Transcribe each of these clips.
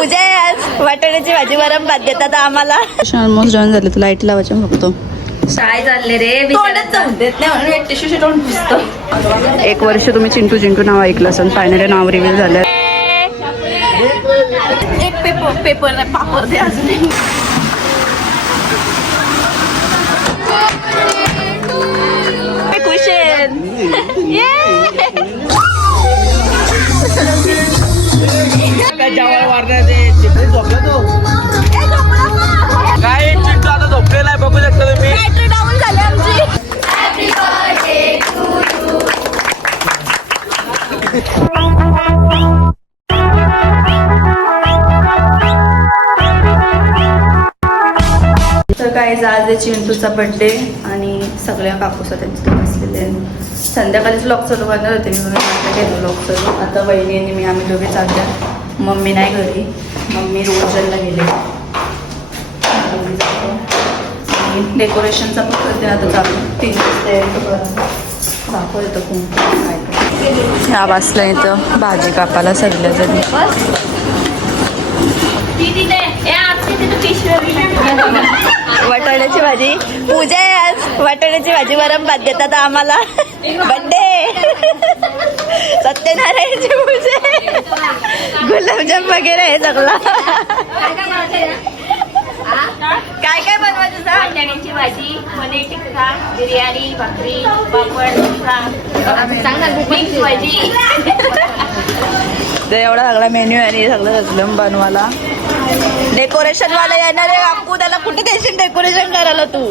पूजा आहे आज. वाटाण्याची भाजी वरम भात देतात आम्हाला. ऑलमोस्ट जॉईन झाले तर लाइट लावायचे फक्त शाळेत चालले रे तोंडात जाऊन देत नाही म्हणून एक वर्ष तुम्ही चिंटू चिंटू नाव ऐकलं असेल फायनली नाव रिव्हील झालं. एक पेपर पेपर पापड दे अजून. खुश काय चिंटू आता झोपलेला आहे बघू शकता तुम्ही. डाऊन आज चिंटूचा बड्डे आणि सगळ्या कापूस त्यांचे बसलेले संध्याकाळीच लॉक चालू करणार होते मी म्हणून आता केलं लॉक चालू. आता वहिनी आणि मी आम्ही दोघे चालल्या. मम्मी नाही घरी. मम्मी रोजला गेले. डेकोरेशनचा पण करते आता चालू. तीन दाखव येतं कोण काय वाचल्या इथं. भाजी कापायला सगळ्या जणी. वाटाण्याची भाजी. पूजा आहे आज. वाटाण्याची भाजी वरम भात देतात आम्हाला. बड्डे सत्यनारायणची पूजा. गुलाबजाम वगैरे आहे सगळं. काय काय बनवायचं सांग वाटाण्याची भाजी पनीर टिक्का बिर्याणी भाकरी पापड मिक्स भाजी. ते एवढा सगळा मेन्यू आणि सगळं सगळं बनवायला. डेकोरेशन वाला येणार आहे बापू त्याला कुठे देशील डेकोरेशन करायला तू?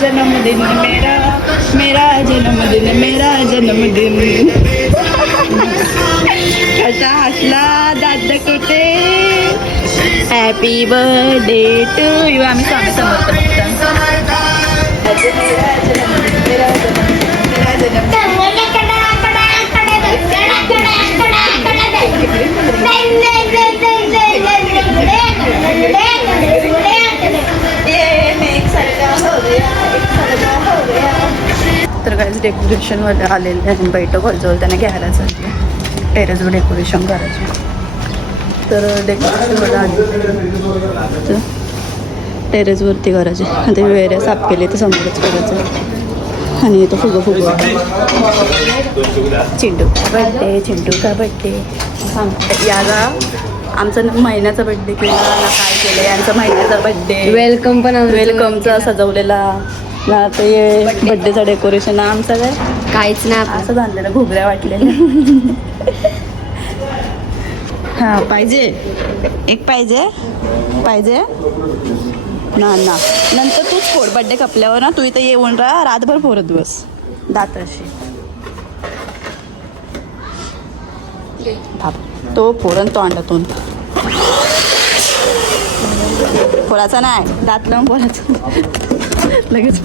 जन्मदिन मेरा मेरा जन्मदिन मेरा जन्मदिन। कसा हसला दाद कुठे हॅपी बर्थडे टू यू आम्ही स्वामी समर्थ जन्मदिन मेरा जन्मदिन। डेकोरेशनवाले आलेले आणि बैठक हॉलजवळ त्यांना घ्यायला चालले. टेरेसवर डेकोरेशन करायचे. तर डेकोरेशनवाले आले टेरेसवरती करायचे. आता वेऱ्या साफ केले तर समोरच करायचं. आणि इथं फुगं फुगं. चिंटू बड्डे चिंटू का बड्डे सांगते याला आमचा महिन्याचा बड्डे केला काय केलं यांचा महिन्याचा बड्डे वेलकम पण वेलकमचा सजवलेला. ना ते बड्डेचा डेकोरेशन आमचं काय? काहीच नाही असं झालेलं घुगऱ्या वाटलेल्या. हा पाहिजे. एक पाहिजे. पाहिजे. ना ना. नंतर तूच फोड. बड्डे कपल्यावर ना तू इथं येऊन राहा. रातभर फोडत बस. दाताशी. बाप तो फोडन तो अंडातून. फोडाचा नाही. दात लावून फोडाचा लगेच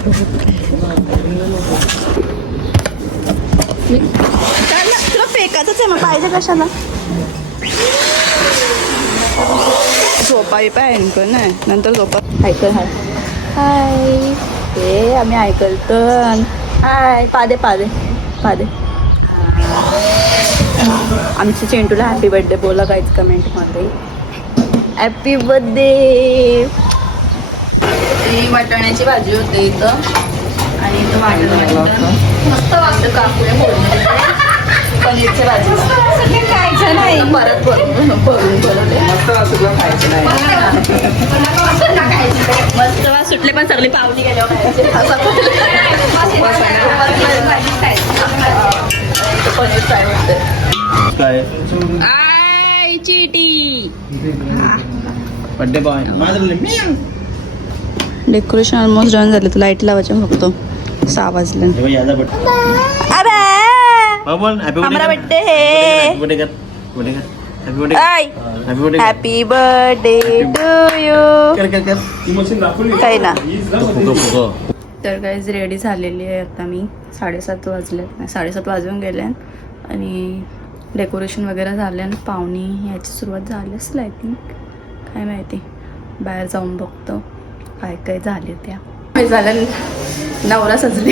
तुला फेकायचंच आहे मग पाहिजे कशाला? झोपा बिपा आहे नाही. नंतर झोपा. ऐकल हाय. हाय. आम्ही हाय पादे पादे पादे. आमच्या चेंटूला हॅपी बर्थडे बोला काहीच कमेंटमध्ये हॅपी बर्थडे ती वाटाण्याची भाजी होते इथं. आणि इथं वाटण मस्त वाटतं काकूने फोडून पनीरची भाजी. खायचं नाही. परत भरून भरून मस्त वास सुटले पण सगळे पावली गेल्यावर पनीर फ्राय होते. चिटी. Birthday boy. माझं डेकोरेशन ऑलमोस्ट डन झाले. तर लाइट लावायचे फक्त सहा वाजले. हॅपी हमारा birthday है. हॅपी बर्थडे टू यू कर. कर. कर. काही ना. तर काहीच रेडी झालेली आहे आता मी. साडेसात वाजले साडेसात वाजून गेले आणि डेकोरेशन वगैरे झाले आणि पाहुणी याची सुरुवात झाली असेल आय थिंक काय माहिती. बाहेर जाऊन बघतो. काय काय झाले त्या. झालं? नवरा सजले.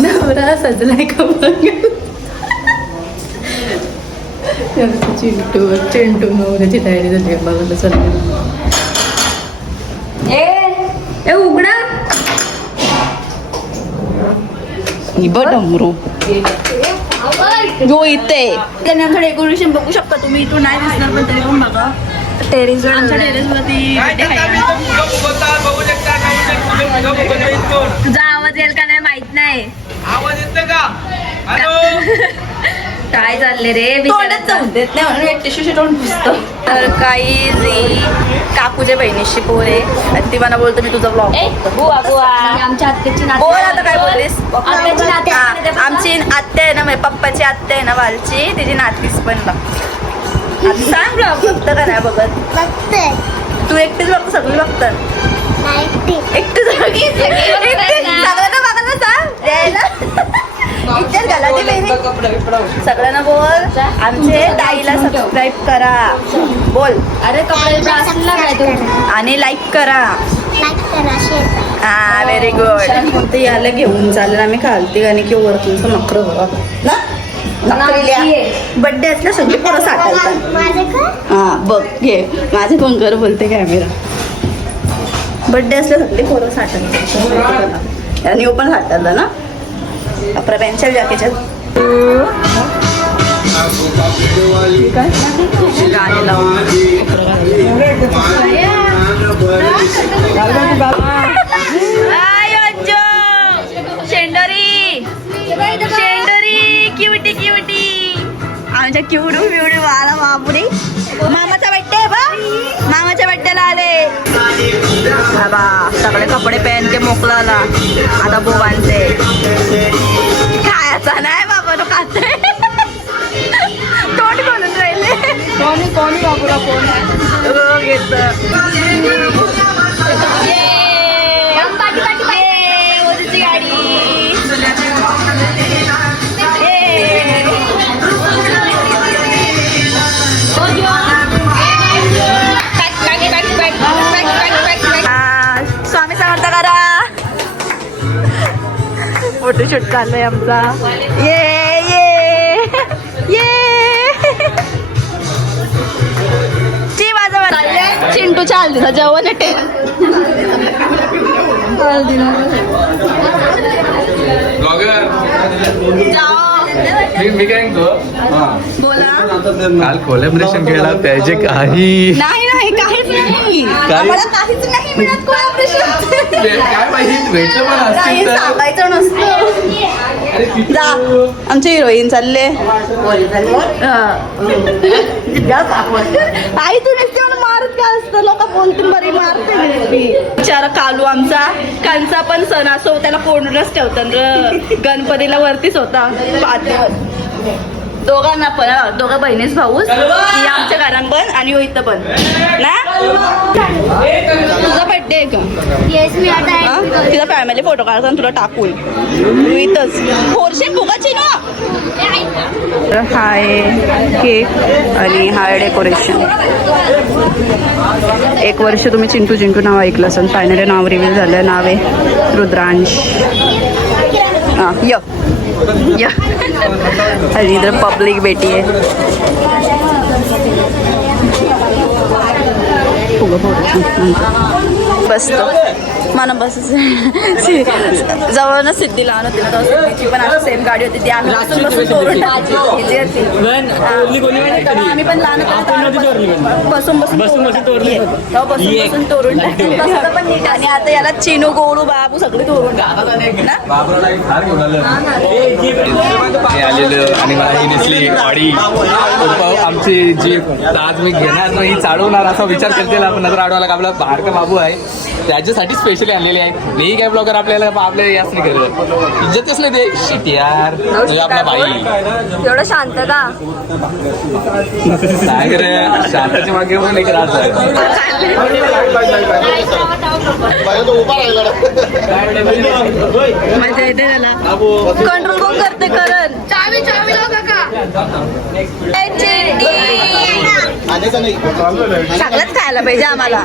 नवरा सजलाय का चिंटू चिंटू नवऱ्याची तयारी झाली बघायला चालली. ए उघडा. डमरू. जो इथे. त्याने डेकोरेशन बघू शकता तुम्ही. इथून नाही दिसणार पण तरी पण बघा. टेरेस वर आमच्या टेरेस वरती birthday आहे. तुझा आवाज येईल का नाही माहीत नाही. काय चालले रे तोंडच जाऊन देत नाही म्हणून एक टिश्यूशी तोंड पुसतो. तर काही जी काकूच्या बहिणीशी पोर आणि ती मला बोलतो मी तुझा ब्लॉग बुवा बुवा. आमच्या आत्याची बोल आता काय बोललीस? आत्याची नाती आहे. ना आमची आत्या आहे ना म्हणजे पप्पाची आत्या आहे ना वालची. तिची नातीस पण बघ आता सांग ब्लॉग बघतं का नाही बघत. बघते तू एकटीच बघतो सगळी बघतात. बघ- एकटीच. सगळ्यांना बघायला सांग द्यायला. इज्जत घाला ती बहिणी. सगळ्यांना बोल. आमचे ताईला सबस्क्राईब करा. बोल. अरे कपडे आणि लाईक करा. लाईक करा शेअर करा. हा व्हेरी गुड ते याला घेऊन चाललं. आम्ही खालती आणि की वरतून नखरं बघा ना बड्डे असल्या सगळी पोरं साठवतात माझे का हा बघ घे माझे पण कर बोलते कॅमेरा बड्डे असले सगळे पोरं साठवतात आणि पण साठवलं ना आपल्या पेन्सिल जॅकेच्यात गाणे लावून आमच्या क्युडू बिवडू आला बापरे. मामाचा बड्डे बा. मामाच्या बड्डेला आले. बाबा सगळे कपडे पहन के मोकलाला आता बोबांचे. खायचा नाही बाबा तो खाते तोंड बोलून राहिले. कोणी कोणी बाबूला कोण? ये, फोटोशूट चाललंय आमचा. ये ये ये. ची माझा चिंटू चाल दिला जेवण टे मी मी काय बोला. काल कोलॅबरेशन केला त्याचे काही नाही. नाही. काही? आम्हाला काहीच नाही मिळत कोलॅबरेशन ते काय माहिती? भेटलं पण काही असतील तर सांगायचं नसतं. जा. आमचे हिरोईन चालले. आई तू नुसते मला मारत का असतं? लोक बोलतील बरी मारते नुसती. बिचारा कालू आमचा. कांचा पण सण असो त्याला कोंडूनच ठेवतात र गणपतीला वरतीच होता. पाच दिवस. दोघांना पण हं, दोघं बहिणीच भाऊस ही आमच्या घरात पण आणि ह्यो इथं पण. ना? तुझा बड्डे आहे का? हा? तिचा फॅमिली फोटो काढतो तुला टाकून. तू इथंच. फोरशे फुगाची ना हाय केक आणि हाय डेकोरेशन एक वर्ष तुम्ही चिंटू चिंटू नाव ऐकलं असेल. फायनली नाव रिव्हील झालं. नाव आहे रुद्रांश. हां य. इधर पब्लिक बेटी है फुगं फोडू बसतो. मला बस जवळ सिद्धीला आणत होती ना तेव्हा सिद्धीची पण असं सेम गाडी होती. ती आम्ही बसून बसून चोरून टाकली. हा. आम्ही पण लहान बसून बसून बसून बसून चोरून टाकली. पण नीट. आणि आता याला चिनू गोळू बाबू सगळे चोरून टाकतात ना. आलेलं आणि मला ही दिसली गाडी आमची जी आज मी घेणार नाही चालवणार असा विचार करते नजर आडवायला का आपला बारका बाबू आहे. त्याच्यासाठी स्पेशली आणलेली आहे. मी काय ब्लॉगर आपल्याला आपल्या याच नाही करत इज्जतच नाही ते. शिट यार. म्हणजे आपला भाई एवढं शांत का काय करे शांताच्या मागे पण एक मजा येते त्याला कंट्रोल कोण करते करण. चावी चावी लाव काका. सगळंच खायला पाहिजे आम्हाला.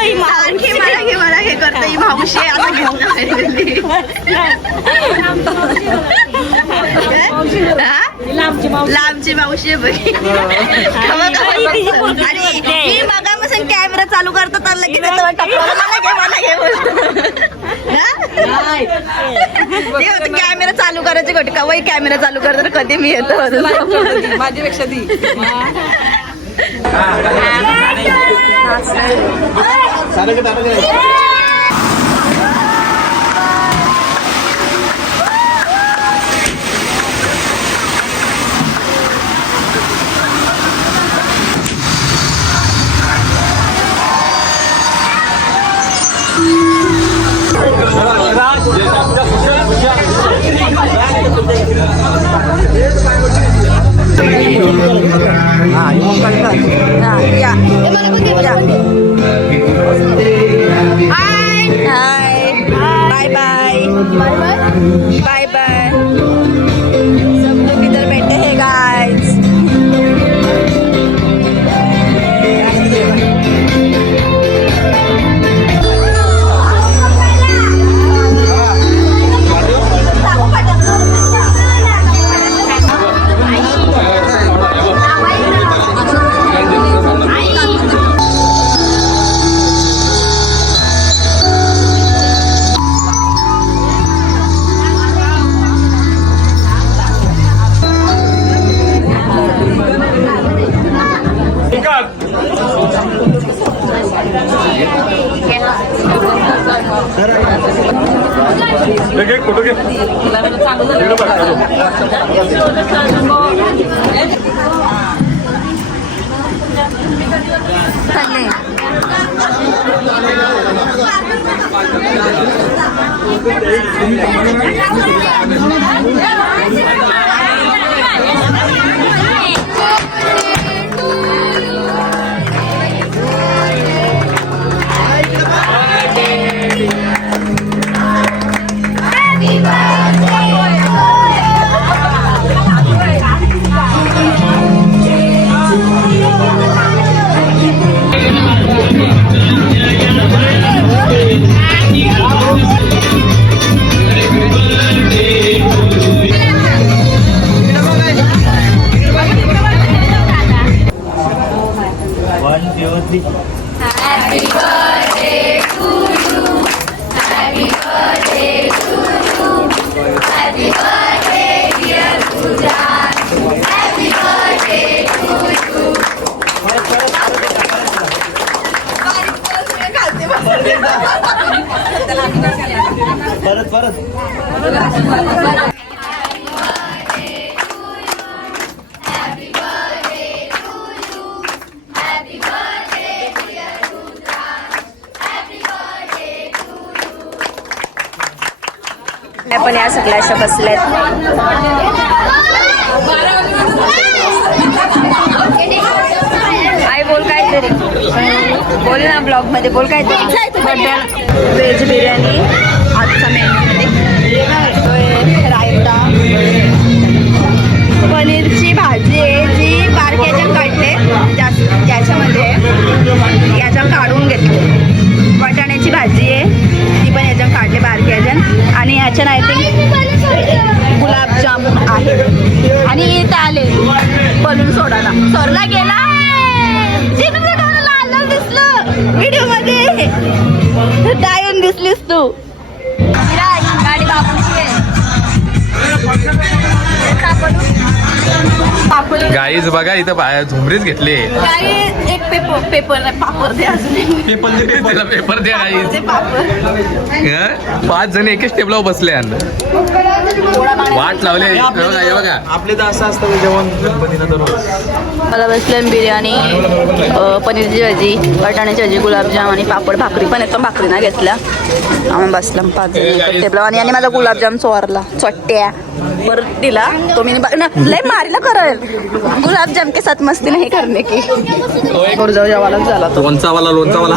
ही आणखी मला हे मला हे करते. ही. मावशी आता घेतलं. हा? लांबची मावशी. आहे बघी. आणि मी मगापासून कॅमेरा चालू करतो तर लगेच मला घे मला घे बोलतो. कॅमेरा चालू करायचे गोट कवाही कॅमेरा चालू करतो तर कधी मी येतो माझ्यापेक्षा दी. Sana kita apa Raja, Hi! Hi! Bye-bye. Bye-bye. Bye-bye. Vamos lá, vamos lá. पण या सगळ्या अशा बसल्यात आई बोल काहीतरी. बोल ना ब्लॉगमध्ये बोल काहीतरी. व्हेज बिर्याणी. गाईज बघा इथं बाहेर झुमरीच घेतली. एक पेपर पेपर नाही पापड दे अजून एक. त्याला पेपर द्या गाईज पापड पाच जण एकेच टेबलावर बसले वाट लावले. हे बघा हे बघा. आपले तर असं असतं जेवण गणपतीला दररोज मला बसलं बिर्याणी अ, पनीरची भाजी वाटाण्याची भाजी गुलाबजाम आणि पापड. भाकरी पण एकदम भाकरी ना घेतल्या. आम्ही बसला पाच जण टेबल आणि आणि माझा गुलाबजाम चोरला चट्ट्या. परत दिला. तो मी बघ ना लय मारीला करेल. गुलाबजाम के साथ मस्ती नाही करणे की. जेवायलाच झाला तो. लोणचावाला लोणचावाला.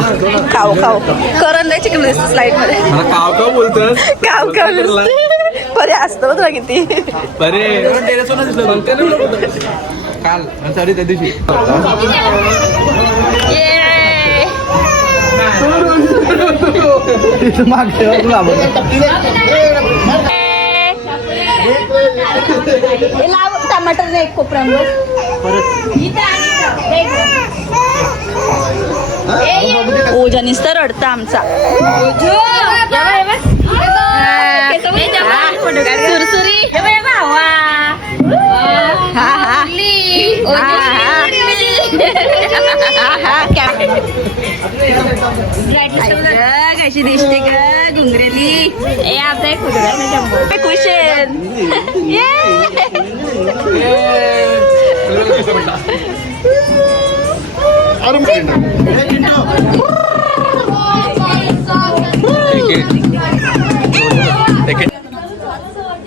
खाऊ खाऊ. करण लय चिकन स्लाईडमध्ये मला काव काव बोलतोस. काव काव दिसते. बरे असतो तुला किती. बरे. टेरेसवर दिसलं काल सॉरी त्या दिवशी. टमाटर नाही कोपऱ्यावर. ओजा नुसतं रडतं आमचा सुरसुरी हा हा कशी दिसते ग घुंगरेली ए आपला एक फोटोग्राफी जम्बो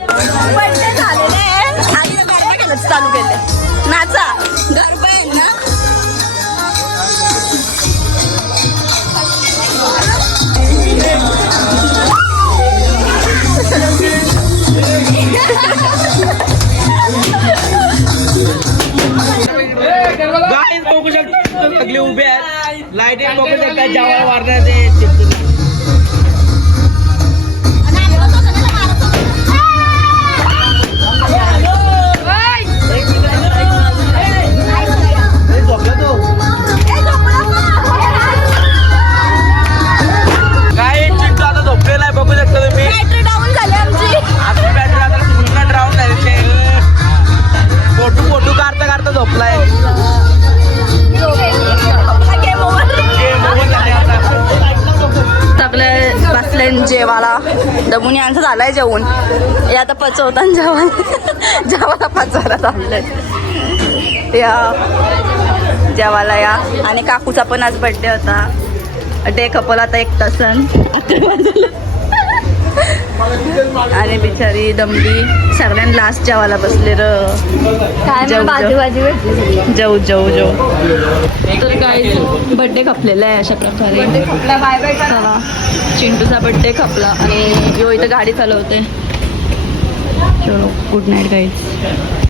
खुश बर्थडे झालेले आहे आणि चालू केले लाईटिंग बघू शकता जेव्हा वारणार जेवून. हे आता पचवतात जेवण जेवायला पचवायला चाललंय या. जेवायला या. आणि काकूचा पण आज बर्थडे होता. डे कपल आता एक तासन. आणि बिचारी दमली सगळ्यांना लास्ट जेवायला बसले र काय जाऊ, बाजू जाऊ. जाऊ जाऊ जाऊ. तर काय बर्थडे खपलेला आहे अशा प्रकारे. बाय बाय चला चिंटूचा बर्थडे खपला आणि यो इथं गाडी चालवते चलो गुड नाईट गाईज